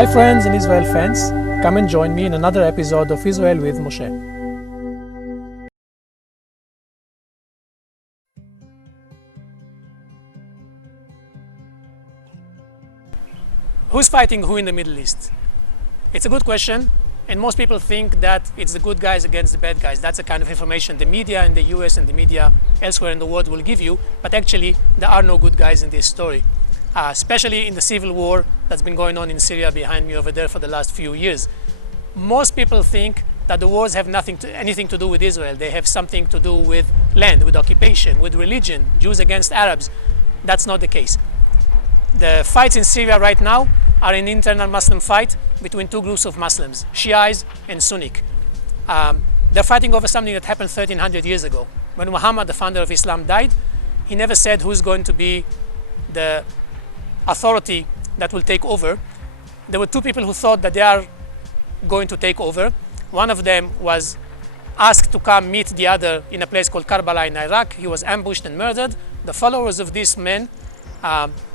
Hi friends and Israel fans, come and join me in another episode of Israel with Moshe. Who's fighting who in the Middle East? It's a good question, and most people think that it's the good guys against the bad guys. That's the kind of information the media in the US and the media elsewhere in the world will give you, but actually there are no good guys in this story. Especially in the civil war that's been going on in Syria behind me over there for the last few years. Most people think that the wars have anything to do with Israel. They have something to do with land, with occupation, with religion, Jews against Arabs. That's not the case. The fights in Syria right now are an internal Muslim fight between two groups of Muslims, Shiites and Sunni. They're fighting over something that happened 1300 years ago. When Muhammad, the founder of Islam, died, he never said who's going to be the authority that will take over. There were two people who thought that they are going to take over. One of them was asked to come meet the other in a place called Karbala in Iraq. He was ambushed and murdered. The followers of this man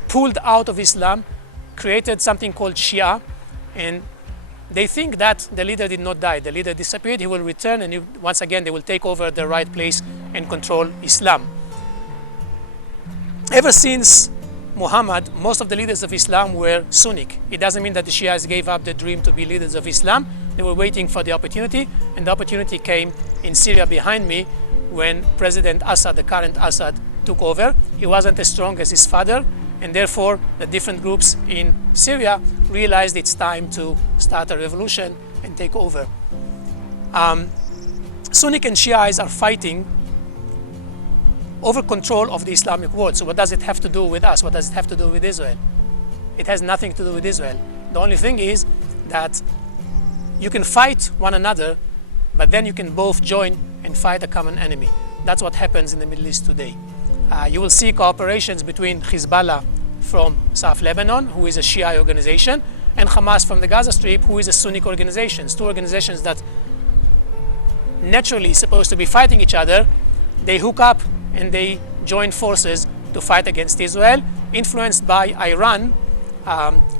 pulled out of Islam, created something called Shia, and they think that the leader did not die. The leader disappeared. He will return, and once again they will take over the right place and control Islam. Ever since Muhammad, most of the leaders of Islam were Sunni. It doesn't mean that the Shias gave up the dream to be leaders of Islam. They were waiting for the opportunity, and the opportunity came in Syria behind me when President Assad, the current Assad, took over. He wasn't as strong as his father, and therefore the different groups in Syria realized it's time to start a revolution and take over. Sunni and Shias are fighting over control of the Islamic world. So what does it have to do with us? What does it have to do with Israel? It has nothing to do with Israel. The only thing is that you can fight one another, but then you can both join and fight a common enemy. That's what happens in the Middle East today. You will see cooperations between Hezbollah from South Lebanon, who is a Shia organization, and Hamas from the Gaza Strip, who is a Sunni organization. Two organizations that naturally supposed to be fighting each other. They hook up and they join forces to fight against Israel, influenced by Iran,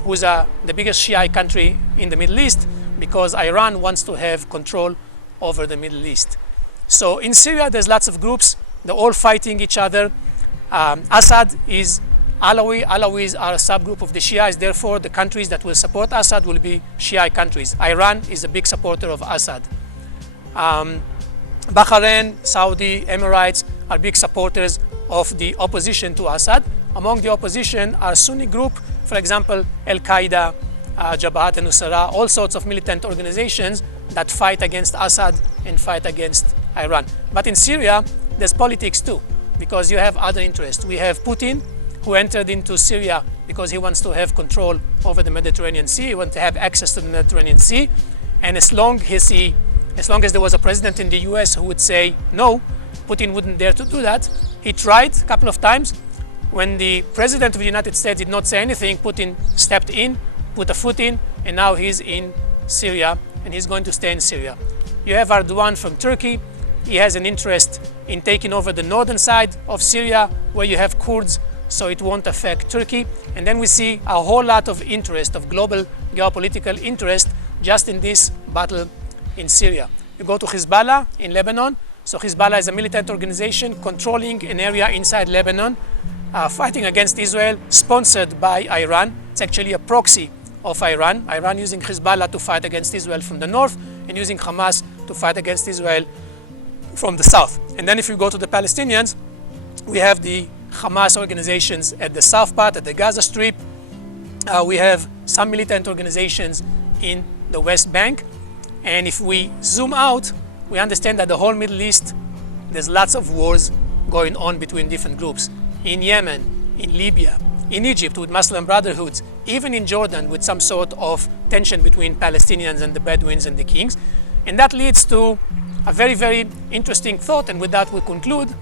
who's the biggest Shia country in the Middle East, because Iran wants to have control over the Middle East. So in Syria, there's lots of groups. They're all fighting each other. Assad is Alawi. Alawis are a subgroup of the Shias. Therefore, the countries that will support Assad will be Shia countries. Iran is a big supporter of Assad. Bahrain, Saudi, Emirates are big supporters of the opposition to Assad. Among the opposition are Sunni group, for example, Al-Qaeda, Jabhat al-Nusra, all sorts of militant organizations that fight against Assad and fight against Iran. But in Syria, there's politics too, because you have other interests. We have Putin, who entered into Syria because he wants to have control over the Mediterranean Sea. He wants to have access to the Mediterranean Sea. And as long as there was a president in the US who would say no, Putin wouldn't dare to do that. He tried a couple of times. When the president of the United States did not say anything, Putin stepped in, put a foot in, and now he's in Syria, and he's going to stay in Syria. You have Erdogan from Turkey. He has an interest in taking over the northern side of Syria, where you have Kurds, so it won't affect Turkey. And then we see a whole lot of interest, of global geopolitical interest, just in this battle in Syria. You go to Hezbollah in Lebanon. So Hezbollah is a militant organization controlling an area inside Lebanon, fighting against Israel, sponsored by Iran. It's actually a proxy of Iran. Iran using Hezbollah to fight against Israel from the north, and using Hamas to fight against Israel from the south. And then if you go to the Palestinians, we have the Hamas organizations at the south part, at the Gaza Strip. We have some militant organizations in the West Bank. And if we zoom out, we understand that the whole Middle East, there's lots of wars going on between different groups. In Yemen, in Libya, in Egypt with Muslim brotherhoods, even in Jordan with some sort of tension between Palestinians and the Bedouins and the kings. And that leads to a very, very interesting thought, and with that we conclude.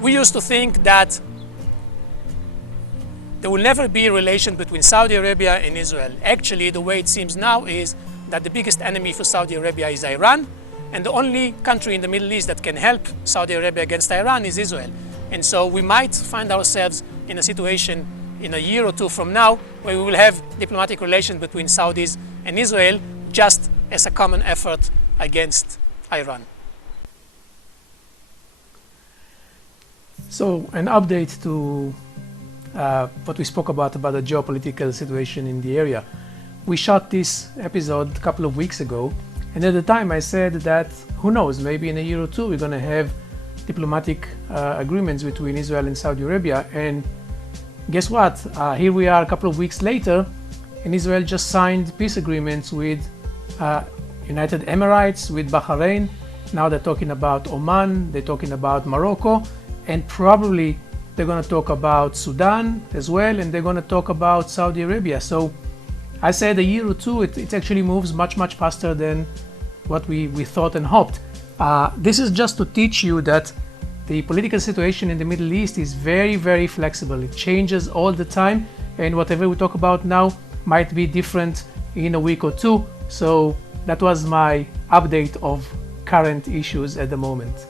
We used to think that there will never be a relation between Saudi Arabia and Israel. Actually, the way it seems now is that the biggest enemy for Saudi Arabia is Iran, and the only country in the Middle East that can help Saudi Arabia against Iran is Israel. And so we might find ourselves in a situation in a year or two from now, where we will have diplomatic relations between Saudis and Israel just as a common effort against Iran. So an update to what we spoke about the geopolitical situation in the area. We shot this episode a couple of weeks ago, and at the time I said that who knows, maybe in a year or two we're going to have diplomatic agreements between Israel and Saudi Arabia. And guess what? Here we are a couple of weeks later, and Israel just signed peace agreements with United Emirates, with Bahrain. Now they're talking about Oman, they're talking about Morocco, and probably they're going to talk about Sudan as well, and they're going to talk about Saudi Arabia. So I said a year or two, it actually moves much faster than what we thought and hoped. This is just to teach you that the political situation in the Middle East is very flexible. It changes all the time, and whatever we talk about now might be different in a week or two. So that was my update of current issues at the moment.